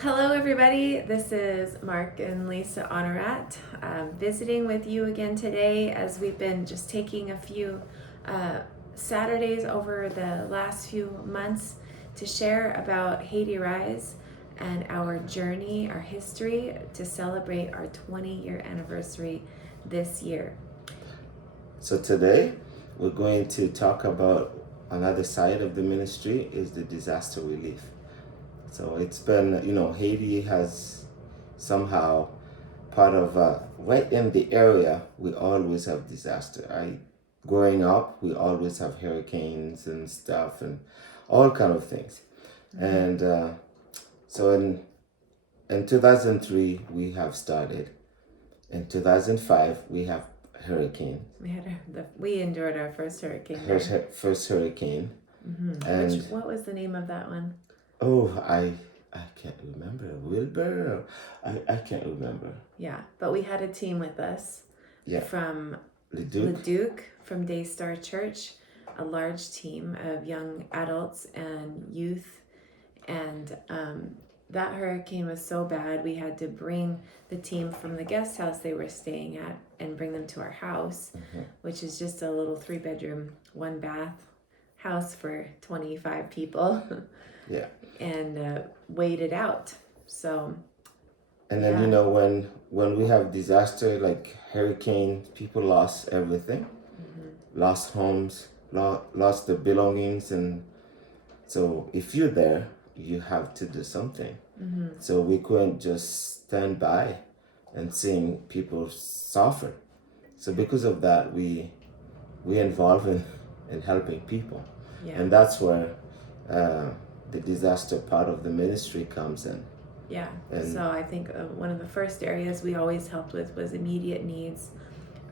Hello, everybody. This is Marc and Lisa Honorat visiting with you again today as we've been just taking a few Saturdays over the last few months to share about Haiti Rise and our journey, our history to celebrate our 20-year anniversary this year. So today we're going to talk about another side of the ministry is the disaster relief. So it's been, Haiti has somehow part of right in the area we always have disaster. Growing up, we always have hurricanes and stuff and all kind of things. And so in 2003 we have started. In 2005 we have hurricane. We endured our first hurricane. First hurricane. And What was the name of that one? oh, I can't remember. Wilbur? I can't remember. Yeah, but we had a team with us Yeah. from Leduc. Leduc from Daystar Church, a large team of young adults and youth. And that hurricane was so bad, we had to bring the team from the guest house they were staying at and bring them to our house, which is just a little 3-bedroom, 1-bath house for 25 people. Yeah. And wait it out. So. And then when we have disaster like hurricane, people lost everything, lost homes, lost their belongings, and so if you're there, you have to do something. So we couldn't just stand by and seeing people suffer. So because of that, we involved in helping people, and that's where the disaster part of the ministry comes in. Yeah. So I think one of the first areas we always helped with was immediate needs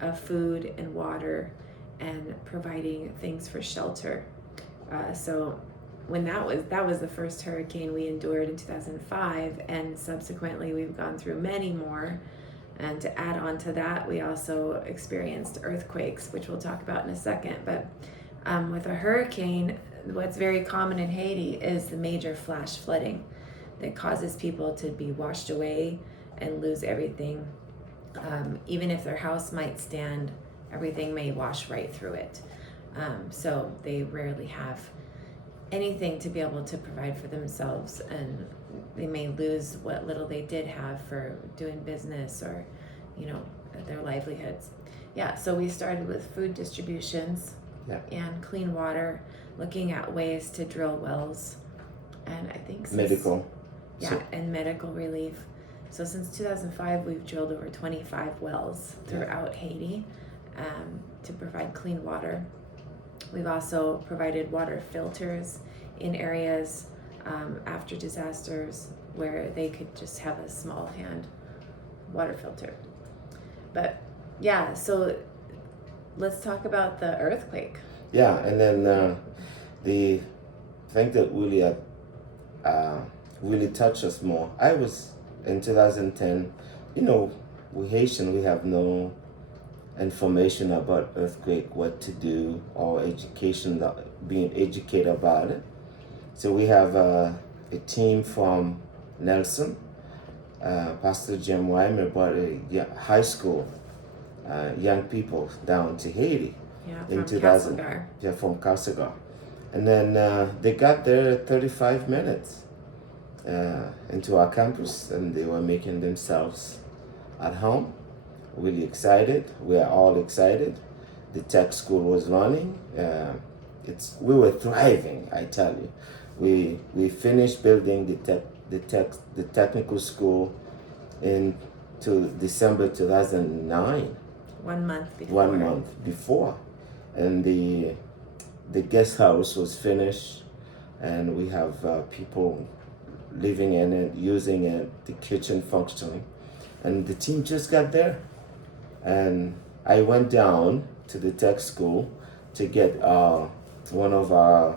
of food and water and providing things for shelter. So when that was the first hurricane we endured in 2005, and subsequently we've gone through many more. And to add on to that, we also experienced earthquakes, which we'll talk about in a second. But with a hurricane, what's very common in Haiti is the major flash flooding that causes people to be washed away and lose everything. Even if their house might stand, everything may wash right through it. So they rarely have anything to be able to provide for themselves, and they may lose what little they did have for doing business or, their livelihoods. Yeah, so we started with food distributions and clean water, looking at ways to drill wells, and I think medical. And medical relief. So since 2005, we've drilled over 25 wells throughout Haiti to provide clean water. We've also provided water filters in areas after disasters where they could just have a small hand water filter. But yeah, so let's talk about the earthquake. Yeah, and then the thing that really touched us more. I was in 2010. We Haitian, we have no information about earthquake, what to do, or education, being educated about it. So we have a team from Nelson, Pastor Jim Weimer brought high school young people down to Haiti in 2000. From Castlegar. And then they got there 35 minutes into our campus, and they were making themselves at home. Really excited. We are all excited. The tech school was running. We were thriving, I tell you. We finished building the technical school to December 2009. 1 month before. 1 month before, and the guest house was finished, and we have people living in it, using it, the kitchen functioning, and the team just got there. And I went down to the tech school to get one of our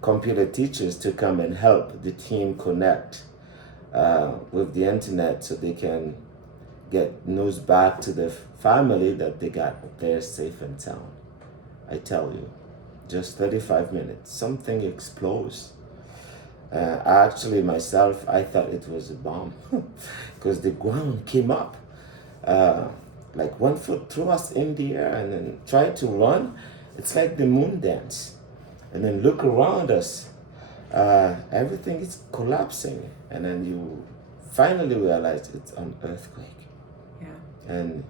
computer teachers to come and help the team connect with the internet so they can get news back to the family that they got there safe and sound. I tell you, just 35 minutes, something explodes. I actually myself, I thought it was a bomb because the ground came up uh, like 1 foot threw us in the air and then tried to run. It's like the moon dance. And then look around us. Everything is collapsing. And then you finally realize it's an earthquake. Yeah. And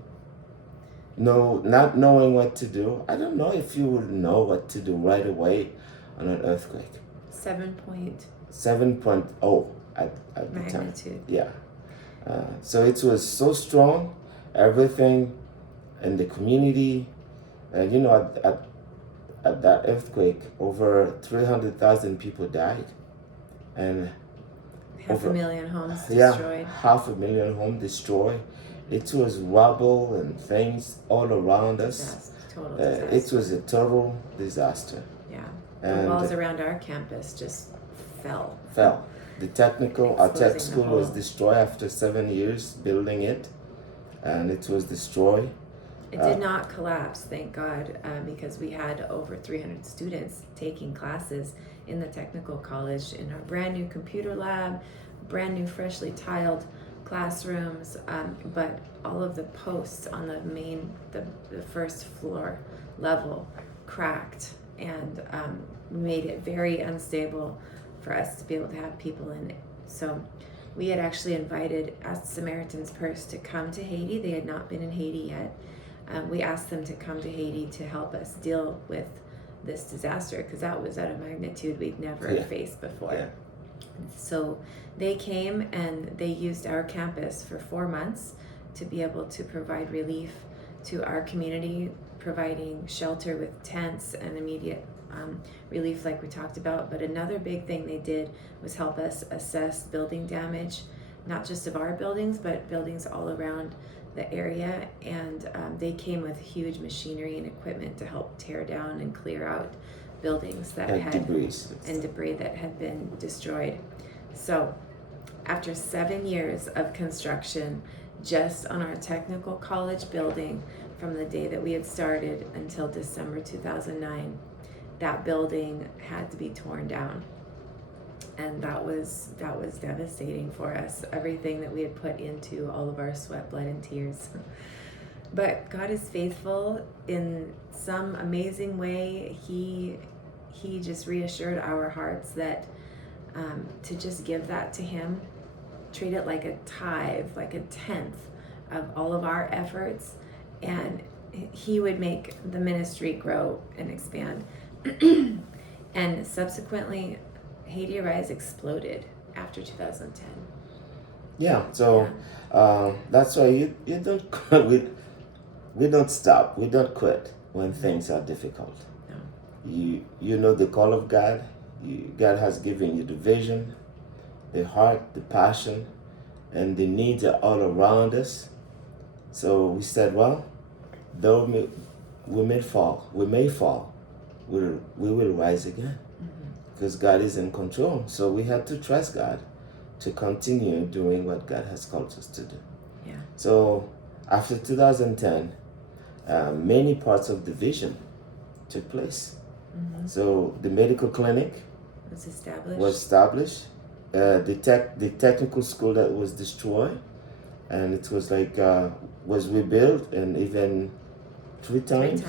not knowing what to do. I don't know if you will know what to do right away on an earthquake. 7.0 at the time. Magnitude. Yeah. So it was so strong. Everything in the community, at that earthquake, over 300,000 people died, and Half a million homes yeah, destroyed. 500,000 homes destroyed. It was rubble and things all around us. Total disaster. It was a total disaster. Yeah. And the walls around our campus just fell. Our tech Exposing school the was whole- destroyed after 7 years building it, and it was destroyed. It did not collapse, thank God, because we had over 300 students taking classes in the technical college in our brand new computer lab, brand new freshly tiled classrooms, but all of the posts on the first floor level cracked and made it very unstable for us to be able to have people in it. So we had actually asked Samaritan's Purse to come to Haiti. They had not been in Haiti yet. We asked them to come to Haiti to help us deal with this disaster because that was at a magnitude we'd never faced before. Yeah. So they came and they used our campus for 4 months to be able to provide relief to our community, providing shelter with tents and immediate relief like we talked about. But another big thing they did was help us assess building damage, not just of our buildings, but buildings all around the area. And they came with huge machinery and equipment to help tear down and clear out buildings that had debris that had been destroyed. So after 7 years of construction just on our technical college building, from the day that we had started until December 2009, that building had to be torn down. And that was devastating for us, everything that we had put into all of our sweat, blood, and tears. But God is faithful in some amazing way. He just reassured our hearts that to just give that to Him, treat it like a tithe, like a tenth of all of our efforts, and He would make the ministry grow and expand. And subsequently, Haiti Arise exploded after 2010. Yeah, so that's why you don't we don't stop, we don't quit when things are difficult. No. You know the call of God. God has given you the vision, the heart, the passion, and the needs are all around us. So we said, well, though we may fall, we will rise again. Because God is in control. So we had to trust God to continue doing what God has called us to do. Yeah. So after 2010, many parts of the vision took place. Mm-hmm. So the medical clinic was established. The technical school that was destroyed, and it was was rebuilt, and even three times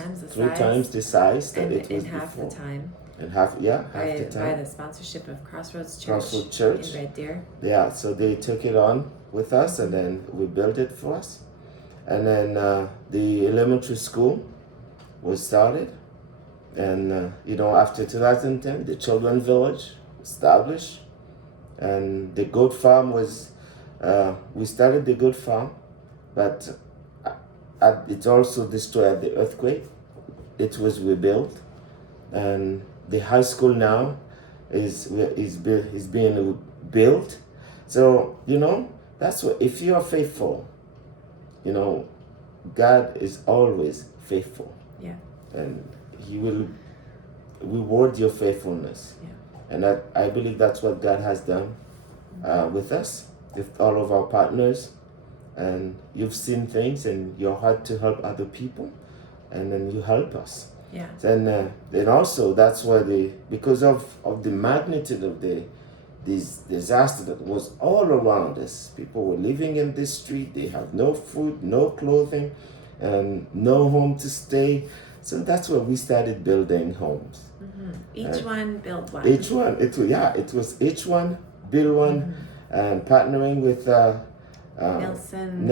the size that it was in half before. the time. And half the time. By the sponsorship of Crossroads Church in Red Deer. Yeah, so they took it on with us, and then we built it for us. And then the elementary school was started. And, after 2010, the Children's Village established. And the goat farm was, we started the goat farm, but it also destroyed the earthquake. It was rebuilt. And the high school now is being built. So, that's what, if you are faithful, God is always faithful. Yeah. And He will reward your faithfulness. Yeah. And I believe that's what God has done with us, with all of our partners. And you've seen things in your heart to help other people, and then you help us. Yeah. Then also that's why because of the magnitude of the this disaster that was all around us. People were living in this street. They have no food, no clothing, and no home to stay. So that's where we started building homes. Each one build one. Each one, it was each one build one, and partnering with Nelson,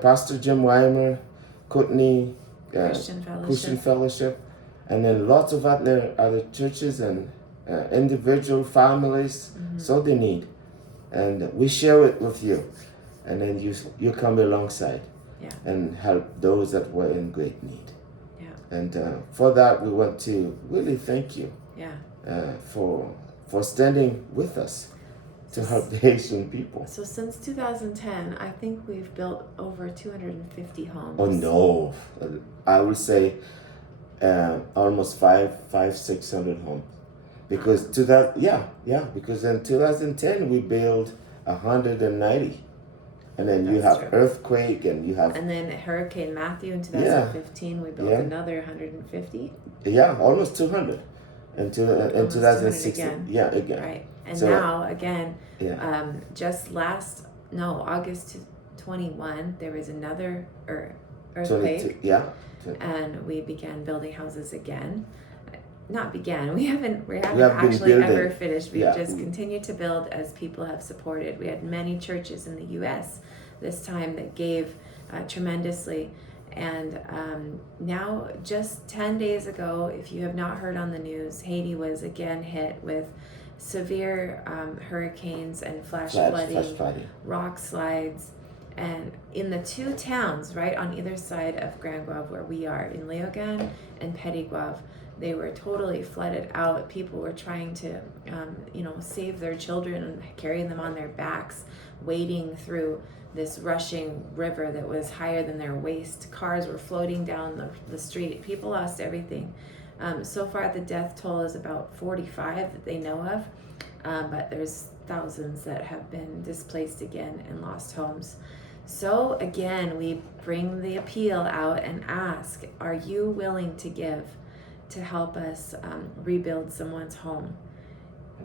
Pastor Jim Weimer, Kootenai, Christian Fellowship, and then lots of other churches and individual families. So they need, and we share it with you, and then you come alongside and help those that were in great need. And for that, we want to really thank you for standing with us to help the Haitian people. So since 2010, I think we've built over 250 homes. Oh no, I would say almost 600 homes. Because because in 2010 we built 190. And then you have earthquake, and you have... And then Hurricane Matthew in 2015, we built another 150. Yeah, almost 200. In 2016. Yeah, again. Right. And so, now, again, just August 21, there was another earthquake. And we began building houses again. We haven't actually ever finished. We've just continued to build as people have supported. We had many churches in the U.S. this time that gave tremendously. And now, just 10 days ago, if you have not heard on the news, Haiti was again hit with severe hurricanes and flash flooding, rock slides. And in the two towns right on either side of Grand Guave, where we are, in Léogâne and Petit Guave, they were totally flooded out. People were trying to, save their children and carrying them on their backs, wading through this rushing river that was higher than their waist. Cars were floating down the street. People lost everything. So far, the death toll is about 45 that they know of, but there's thousands that have been displaced again and lost homes. So again, we bring the appeal out and ask, are you willing to give to help us rebuild someone's home?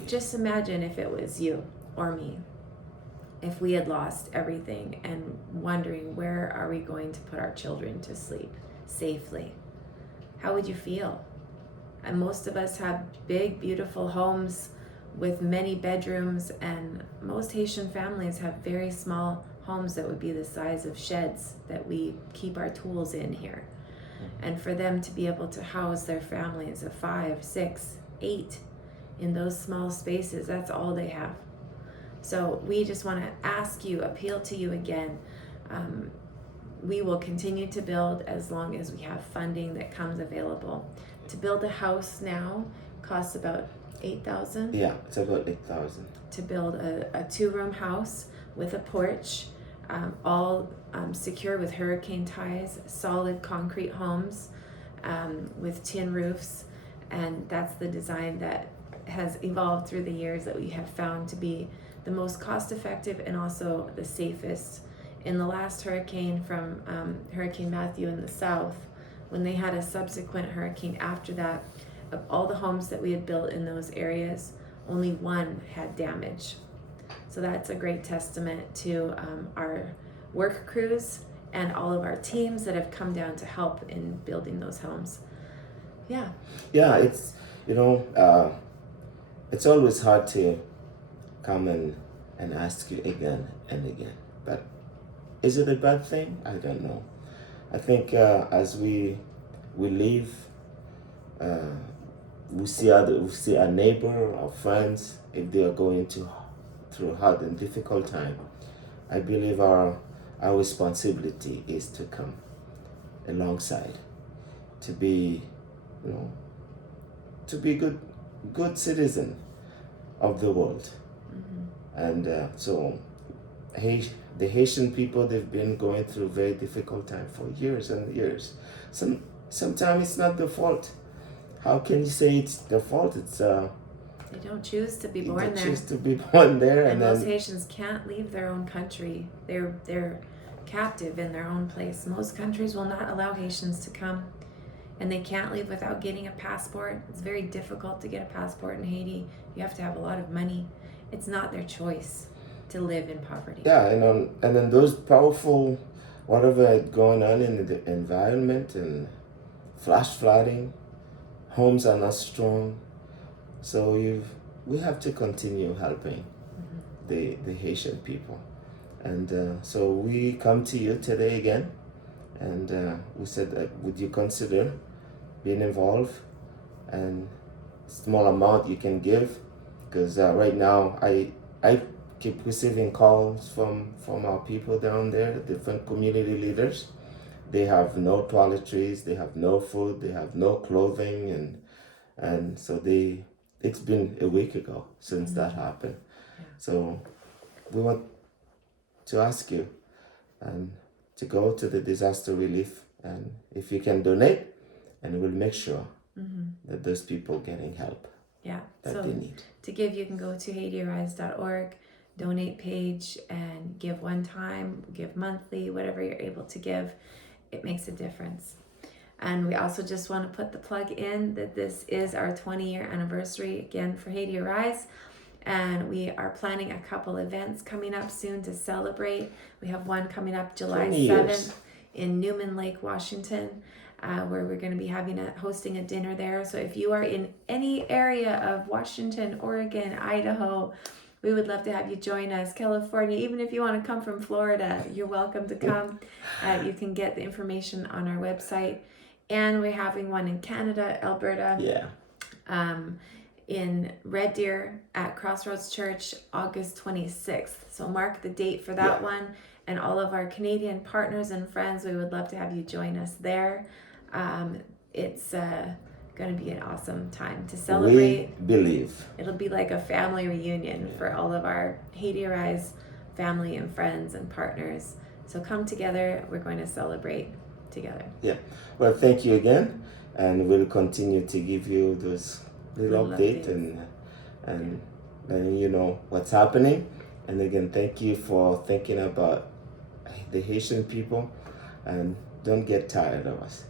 Just imagine if it was you or me, if we had lost everything and wondering, where are we going to put our children to sleep safely? How would you feel? And most of us have big, beautiful homes with many bedrooms, and most Haitian families have very small homes that would be the size of sheds that we keep our tools in here. And for them to be able to house their families of 5, 6, 8 in those small spaces, that's all they have. So we just want to appeal to you again. We will continue to build as long as we have funding that comes available. To build a house now costs about $8,000. Yeah, it's about $8,000. To build a 2-room house with a porch, all secure with hurricane ties, solid concrete homes with tin roofs. And that's the design that has evolved through the years that we have found to be the most cost-effective and also the safest. In the last hurricane from Hurricane Matthew in the south, when they had a subsequent hurricane after that, of all the homes that we had built in those areas, only one had damage. So that's a great testament to our work crews and all of our teams that have come down to help in building those homes. Yeah, it's, it's always hard to come and ask you again and again. But is it a bad thing? I don't know. I think as we live, we see our neighbor, our friends, if they are going through hard and difficult time. I believe our responsibility is to come alongside, to be, good citizen of the world. And so the Haitian people, they've been going through a very difficult time for years and years. Sometimes it's not their fault. How can you say it's their fault? It's they don't choose to be born there. They choose to be born there, and most Haitians can't leave their own country. They're captive in their own place. Most countries will not allow Haitians to come, and they can't leave without getting a passport. It's very difficult to get a passport in Haiti. You have to have a lot of money, it's not their choice to live in poverty. Yeah, and then those powerful, whatever going on in the environment and flash flooding, homes are not strong, so we have to continue helping the Haitian people, and so we come to you today again, and we said that would you consider being involved, and small amount you can give, because right now I keep receiving calls from our people down there, different community leaders. They have no toiletries, they have no food, they have no clothing, and so it's been a week ago since that happened. Yeah. So we want to ask you to go to the disaster relief, and if you can donate, and we'll make sure that those people getting help Yeah. that So they need. to give, you can go to HaitiArise.org, donate page, and give one time, give monthly, whatever you're able to give. It makes a difference. And we also just want to put the plug in that this is our 20-year anniversary again for Haiti Arise. And we are planning a couple events coming up soon to celebrate. We have one coming up July 20 years. 7th in Newman Lake, Washington, where we're going to be hosting a dinner there. So if you are in any area of Washington, Oregon, Idaho, we would love to have you join us. California, even if you want to come from Florida, you're welcome to come. You can get the information on our website. And we're having one in Canada, Alberta. Yeah. In Red Deer at Crossroads Church, August 26th. So mark the date for that one. And all of our Canadian partners and friends, we would love to have you join us there. It's going to be an awesome time to celebrate. We believe. It'll be like a family reunion for all of our Haiti Arise family and friends and partners. So come together. We're going to celebrate together. Yeah. Well, thank you again, and we'll continue to give you those little update and letting you know what's happening. And again, thank you for thinking about the Haitian people, and don't get tired of us.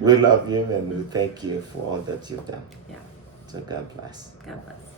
We love you, and we thank you for all that you've done. Yeah. So God bless. God bless.